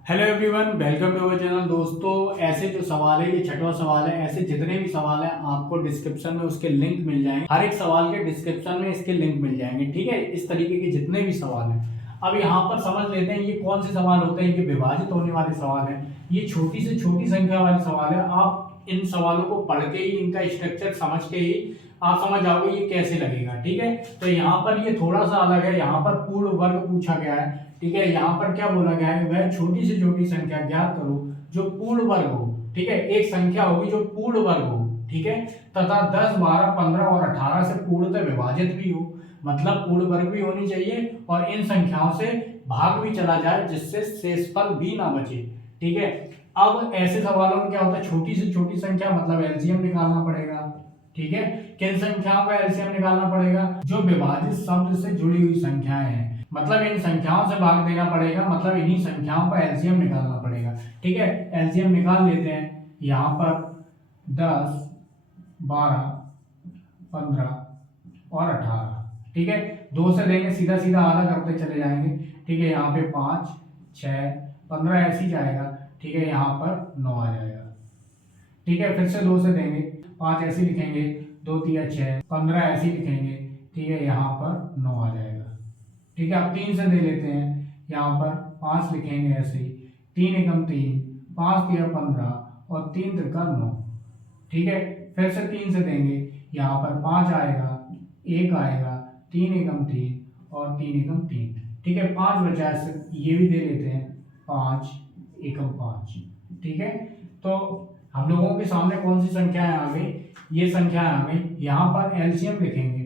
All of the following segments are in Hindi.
Hello everyone, welcome to our channel. दोस्तों, ऐसे जो सवाल है, ये छठवां सवाल है। ऐसे जितने भी सवाल हैं आपको डिस्क्रिप्शन में उसके लिंक मिल जाएंगे। हर एक सवाल के डिस्क्रिप्शन में इसके लिंक मिल जाएंगे, ठीक है। इस तरीके के जितने भी सवाल हैं, अब यहाँ पर समझ लेते हैं ये कौन से सवाल होते हैं। ये विभाजित होने वाले सवाल हैं, ये छोटी से छोटी संख्या वाले सवाल है। आप इन सवालों को पढ़ के ही, इनका स्ट्रक्चर समझ के ही आप समझ जाओगे ये कैसे लगेगा, ठीक है। तो यहाँ पर ये थोड़ा सा अलग है। यहाँ पर पूर्ण वर्ग पूछा गया है, ठीक है। यहाँ पर क्या बोला गया है, वह छोटी से छोटी संख्या ज्ञात करो जो पूर्ण वर्ग हो, ठीक है। एक संख्या होगी जो पूर्ण वर्ग हो, ठीक है, तथा 10, 12, 15 और 18 से पूर्णतः विभाजित भी हो। मतलब पूर्ण वर्ग भी होनी चाहिए और इन संख्याओं से भाग भी चला जाए जिससे शेषफल भी ना बचे, ठीक है। अब ऐसे सवालों में क्या होता है, छोटी से छोटी संख्या मतलब एलसीएम निकालना पड़ेगा, ठीक है। किन संख्याओं का एलसीएम निकालना पड़ेगा, जो विभाजित शब्द से जुड़ी हुई संख्याएं हैं। मतलब इन संख्याओं से भाग देना पड़ेगा, मतलब इन्हीं संख्याओं का एलसीएम निकालना पड़ेगा, ठीक है। एलसीएम निकाल लेते हैं। यहाँ पर 10, 12, 15 और 18, ठीक है। 2 से देंगे, सीधा सीधा आधा करते चले जाएंगे, ठीक है। यहाँ पे 5, 6, 15 ऐसे ही जाएगा, ठीक है। यहाँ पर 9 आ जाएगा, ठीक है। फिर से 2 से देंगे, 5 ऐसे लिखेंगे, 2 3 6, 15 ऐसे लिखेंगे, ठीक है। यहाँ पर 9 आ जाएगा, ठीक है। अब 3 से दे लेते हैं, यहाँ पर 5 लिखेंगे ऐसे ही, 3 एकम 3, 5 3 15 और 3 त्रिका 9, ठीक है। फिर से 3 से देंगे, यहाँ पर 5 आएगा, 1 आएगा, 3 एकम 3 और 3 एकम 3, ठीक है। 5 बचा, ये भी दे लेते हैं, 5 एकम 5, ठीक है। तो हम लोगों के सामने कौन सी संख्याएं आ गई, ये संख्या आ गई। यहाँ पर एलसीएम लिखेंगे,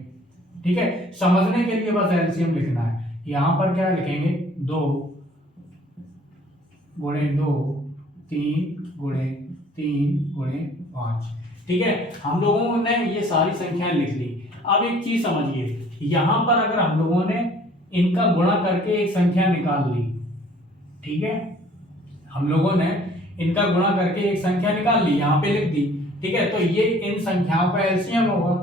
ठीक है। समझने के लिए बस एलसीएम लिखना है। यहाँ पर क्या लिखेंगे, 2 गुणे 2, 3 गुणे 3 गुणे 5, ठीक है। हम लोगों ने ये सारी संख्याएं लिख ली। अब एक चीज समझिए, यहाँ पर अगर हम लोगों ने इनका गुणा करके एक संख्या निकाल ली, ठीक है। हम लोगों ने इनका गुणा करके एक संख्या निकाल ली, यहाँ पे लिख दी, ठीक है। तो ये इन संख्याओं का एलसीएम होगा,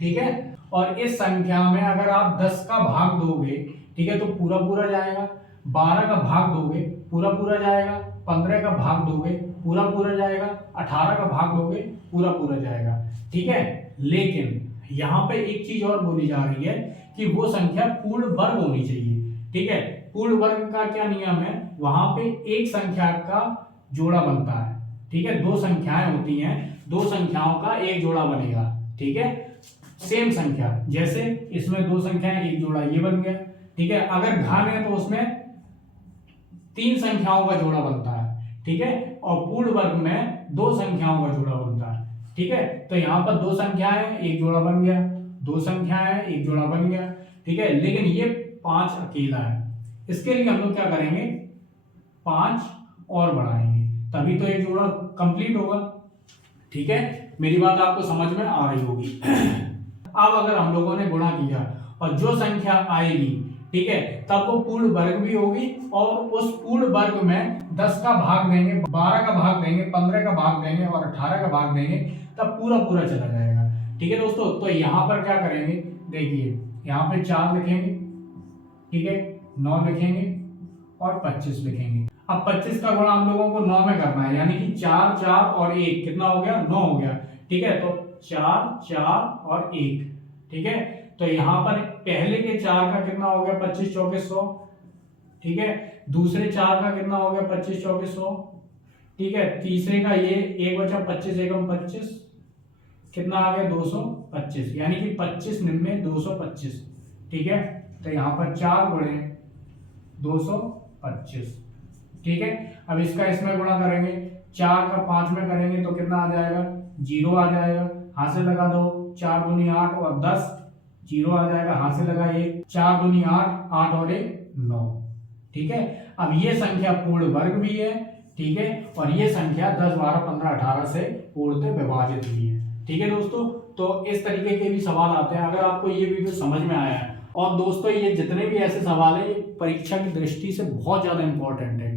ठीक है। और इस संख्या में अगर आप 10 का भाग दोगे, ठीक है, तो पूरा पूरा जाएगा। 12 का भाग दोगे, पूरा पूरा जाएगा। 15 का भाग दोगे, पूरा पूरा जाएगा। 18 का भाग दोगे, पूरा पूरा जाएगा, ठीक है। लेकिन यहाँ पे एक चीज और बोली जा रही है कि वो संख्या पूर्ण वर्ग होनी चाहिए, ठीक है। पूर्ण वर्ग का क्या नियम है, वहां पे एक संख्या का जोड़ा बनता है, ठीक है। 2 संख्याएं होती हैं, 2 संख्याओं का एक जोड़ा बनेगा, ठीक है। सेम संख्या, जैसे इसमें 2 संख्याएं, एक जोड़ा ये बन गया, ठीक है। अगर घन है तो उसमें 3 संख्याओं का जोड़ा बनता है, ठीक है। और पूर्ण वर्ग में 2 संख्याओं का जोड़ा बनता है, ठीक है। तो यहाँ पर 2 संख्याएं, एक जोड़ा बन गया, 2 संख्याएं, एक जोड़ा बन गया, ठीक है। लेकिन ये 5 अकेला है। इसके लिए हम लोग क्या करेंगे, 5 और बढ़ाएंगे, तभी तो एक जोड़ा कंप्लीट होगा, ठीक है। मेरी बात आपको समझ में आ रही होगी। अब अगर हम लोगों ने गुणा किया और जो संख्या आएगी, ठीक है, तब वो पूर्ण वर्ग भी होगी। और उस पूर्ण वर्ग में 10 का भाग देंगे, 12 का भाग देंगे, 15 का भाग देंगे और 18 का भाग देंगे, तब पूरा पूरा चला जाएगा, ठीक है दोस्तों। तो यहाँ पर क्या करेंगे, देखिए यहाँ पे 4 लिखेंगे, ठीक है, 9 लिखेंगे और 25 लिखेंगे। अब 25 का गुणा हम लोगों को 9 में करना है, यानी कि 4 4 और 1 कितना हो गया, 9 हो गया, ठीक है। तो 4 4 और 1, ठीक है। तो यहाँ पर पहले के 4 का कितना हो गया, 25 चौके 100, ठीक है। दूसरे 4 का कितना हो गया, 25 चौके 100, ठीक है। तीसरे का ये 1 बचा, 25 एकम 25, कितना आ गया, 225, यानी कि 25 निम्न 225, ठीक है। तो यहाँ पर 4 गुणे 225, ठीक है। अब इसका इसमें गुणा करेंगे, 4 का 5 में करेंगे तो कितना आ जाएगा, 0 आ जाएगा। हाथ से लगा दो, 4 दूनी 8 और 10, 0 आ जाएगा। हाथ से लगा 1, 4 दूनी 8, 8 और 1 9, ठीक है। अब ये संख्या पूर्ण वर्ग भी है, ठीक है। और ये संख्या 10 12 15 18 से पूर्णतः विभाजित भी है, ठीक है दोस्तों। तो इस तरीके के भी सवाल आते हैं। अगर आपको ये वीडियो समझ में आया है, और दोस्तों ये जितने भी ऐसे सवाल है, ये परीक्षा की दृष्टि से बहुत ज्यादा इंपॉर्टेंट है।